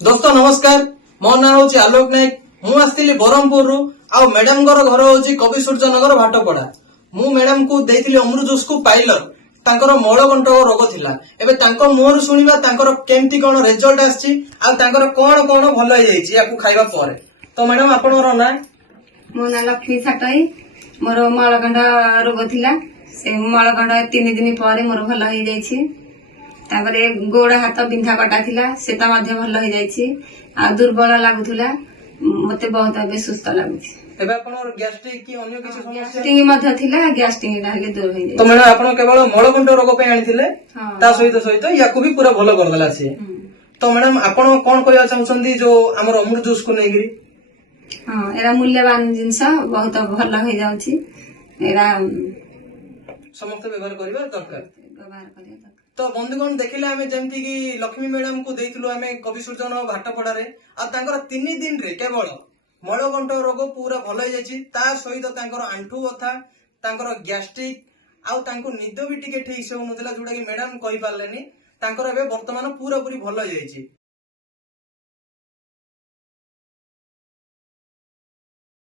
दोस्त नमस्कार मो ना हूँ आलोक नायक मु आसती ब्रह्मपुर आ मैडम घर हूँ कवि सूर्यनगर भाटपड़ा मु मैडम को देती अमृत जूस को पाइलर तांकर मौलकंटक रोग थिला एबे तांको मोर सुनिबा तांकर केमती कोन रिजल्ट आछि आ तांकर कोन कोन भलो होई जाइछि याकू खाइबा परे तो मैडम आपनर ना मो ना लक्ष्मी छाटई मोर मलकंठ रोग थिला से मलकंठ 3 दिन पर मोर भल हो जाइछि तापरे गोड़ हाथ बिंधा कटा थिला सेटा मध्ये भल हो जाइछि आ दुर्बल लागुथुला मते बहुत अबे सुस्त लागुछि एबे आपनर गैस्ट्रिक की अन्य किछ समस्या गैस्ट्रिक मध्ये थिला गैस्ट्रिक डाले दूर हो तो मैडम आपण केवल मलकंठ रोग पे आनिथिले हां ता सहित सहित याकू भी पूरा भलो कर देला छी तो मैडम आपण कोन कहया चाहउछंदी जो हमर अमृत जूस को नेगिरी हां एरा मूल्यवान जिंस बहुत भल हो जाउछि एरा समस्त व्यवहार करबा दरकार व्यवहार करिया दरकार तो बंधुगण देखिले आमे जेमती की लक्ष्मी मैडम को देइथिलु आमे कवि सूर्यन भाटपड़ा रे आ तांकर 3 दिन रे केवल मलकंठ रोग पूरा भल हो जाइछि ता सहित तांकर आंठू बथा तांकर गैस्ट्रिक आउ तांको निद भी टिके ठीक से होनुतला जोडा कि मैडम कहि पारलेनी तांकर एबे वर्तमान पूरा पूरी भल हो जाइछि।